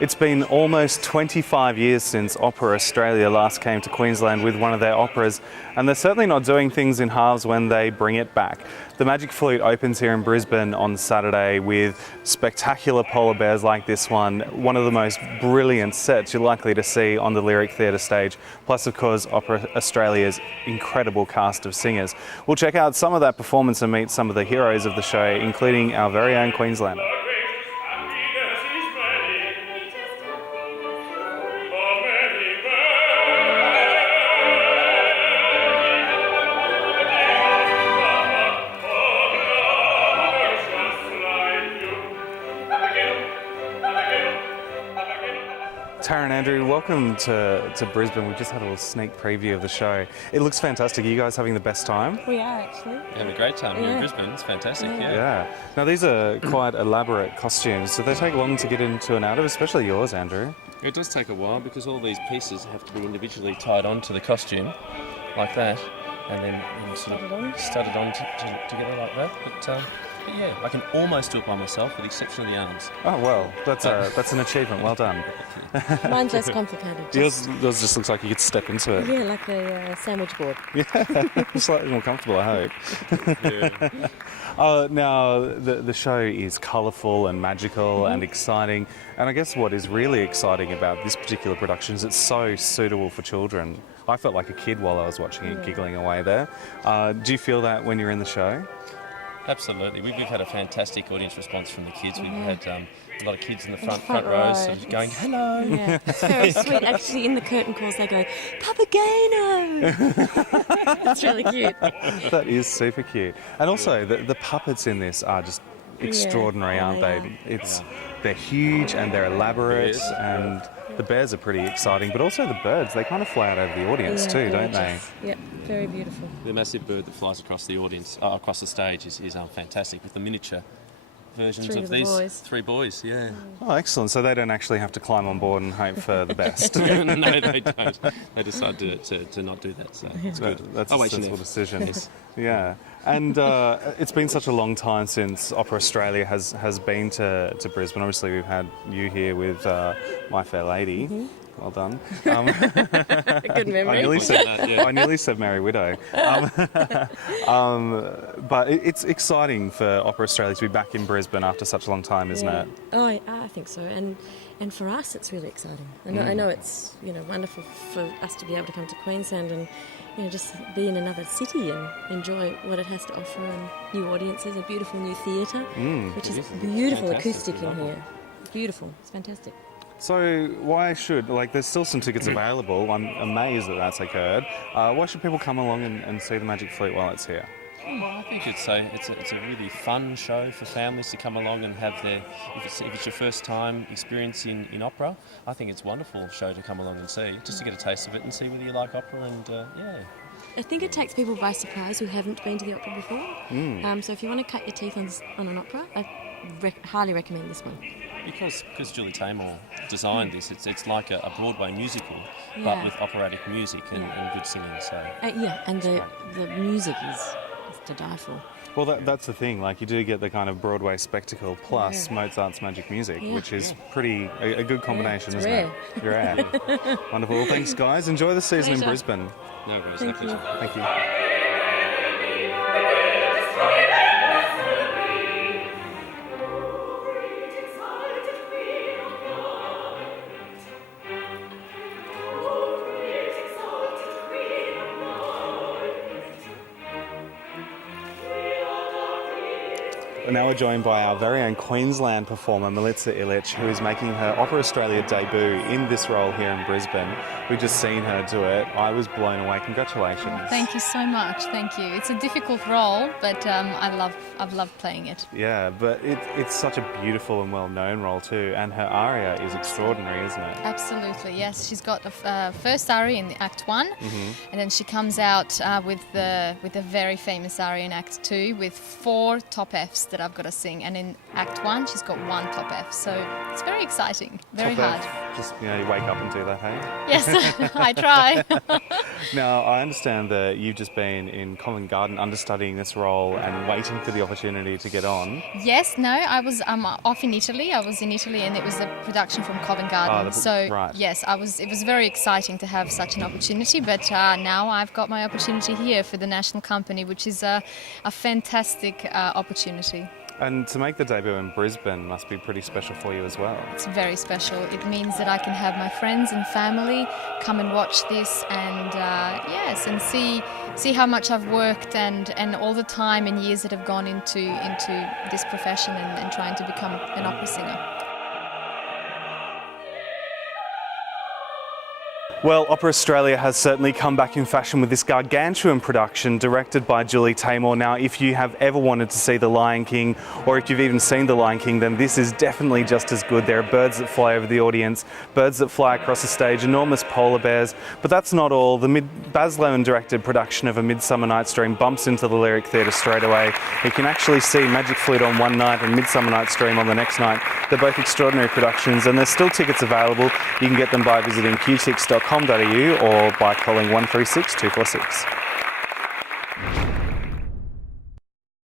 It's been almost 25 years since Opera Australia last came to Queensland with one of their operas, and they're certainly not doing things in halves when they bring it back. The Magic Flute opens here in Brisbane on Saturday with spectacular polar bears like this one of the most brilliant sets you're likely to see on the Lyric Theatre stage, plus of course Opera Australia's incredible cast of singers. We'll check out some of that performance and meet some of the heroes of the show, including our very own Queenslander. Tara and Andrew, welcome to Brisbane. We've just had a little sneak preview of the show. It looks fantastic. Are you guys having the best time? We are, actually. Having a great time here in Brisbane. It's fantastic, Yeah. Now, these are quite elaborate costumes, so they take long to get into and out of, especially yours, Andrew. It does take a while because all these pieces have to be individually tied onto the costume, like that, and then sort of studded on together like that. But yeah, I can almost do it by myself, with the exception of the arms. Oh, well, that's an achievement. Well done. Mine's less complicated. Yours just looks like you could step into it. Yeah, like a sandwich board. Yeah, slightly more comfortable, I hope. Yeah. Now, the show is colourful and magical and exciting. And I guess what is really exciting about this particular production is it's so suitable for children. I felt like a kid while I was watching it, giggling away there. Do you feel that when you're in the show? Absolutely. We've had a fantastic audience response from the kids. We've had a lot of kids in the front rows sort of going, hello. Yeah, it's very sweet. Actually, in the curtain calls, they go, Papageno! It's really cute. That is super cute. And also, the puppets in this are just extraordinary, aren't they? They're huge and they're elaborate, and the bears are pretty exciting, but also the birds, they kind of fly out over the audience too, don't they? Yep, very beautiful. The massive bird that flies across the audience, across the stage is fantastic, with the miniature versions of these three boys. Yeah. Oh, excellent. So they don't actually have to climb on board and hope for the best. No, they don't. They decide to not do that, so it's good. That's a sensible decision. Yes. Yeah. And it's been such a long time since Opera Australia has been to Brisbane. Obviously, we've had you here with My Fair Lady. Mm-hmm. Well done. Good memory. I nearly said Merry Widow. But it's exciting for Opera Australia to be back in Brisbane after such a long time, isn't it? Oh, I think so. And for us, it's really exciting. I know it's wonderful for us to be able to come to Queensland and just be in another city and enjoy what it has to offer, and new audiences, a beautiful new theatre, which is beautiful acoustic in here. Beautiful. It's fantastic. So why there's still some tickets available. I'm amazed that that's occurred. Why should people come along and see the Magic Flute while it's here? Well, I think it's a really fun show for families to come along and have if it's your first time experience in opera, I think it's a wonderful show to come along and see, just to get a taste of it and see whether you like opera, and I think it takes people by surprise who haven't been to the opera before. So if you want to cut your teeth on an opera, I highly recommend this one. Because Julie Taymor designed this, it's like a Broadway musical, but with operatic music and good singing. So and the music is to die for. Well, that's the thing. Like, you do get the kind of Broadway spectacle plus Mozart's magic music, which is pretty a good combination, isn't it? Rare. Wonderful. Well, thanks, guys. Enjoy the season in Brisbane. No worries. Thank you. Thank you. Now we're joined by our very own Queensland performer, Milica Ilic, who is making her Opera Australia debut in this role here in Brisbane. We've just seen her do it. I was blown away. Congratulations. Oh, thank you so much. Thank you. It's a difficult role, but I've loved playing it. Yeah, but it's such a beautiful and well-known role too, and her aria is extraordinary, isn't it? Absolutely, yes. She's got the first aria in Act 1, and then she comes out with a very famous aria in Act 2 with 4 top Fs that I've got to sing, and in Act 1. She's got 1 top F, so it's very exciting, very Top hard. F, just, you wake up and do that, hey? Yes, I try. Now, I understand that you've just been in Covent Garden understudying this role and waiting for the opportunity to get on. Yes, no, I was off in Italy. I was in Italy, and it was a production from Covent Garden. Right. Yes, it was very exciting to have such an opportunity. But now I've got my opportunity here for the national company, which is a fantastic opportunity. And to make the debut in Brisbane must be pretty special for you as well. It's very special. It means that I can have my friends and family come and watch this, and and see how much I've worked and all the time and years that have gone into this profession and trying to become an opera singer. Well, Opera Australia has certainly come back in fashion with this gargantuan production directed by Julie Taymor. Now, if you have ever wanted to see The Lion King, or if you've even seen The Lion King, then this is definitely just as good. There are birds that fly over the audience, birds that fly across the stage, enormous polar bears. But that's not all. The Baz Luhrmann-directed production of A Midsummer Night's Dream bumps into the Lyric Theatre straight away. You can actually see Magic Flute on one night and Midsummer Night's Dream on the next night. They're both extraordinary productions, and there's still tickets available. You can get them by visiting qtix.com.au or by calling 136 246.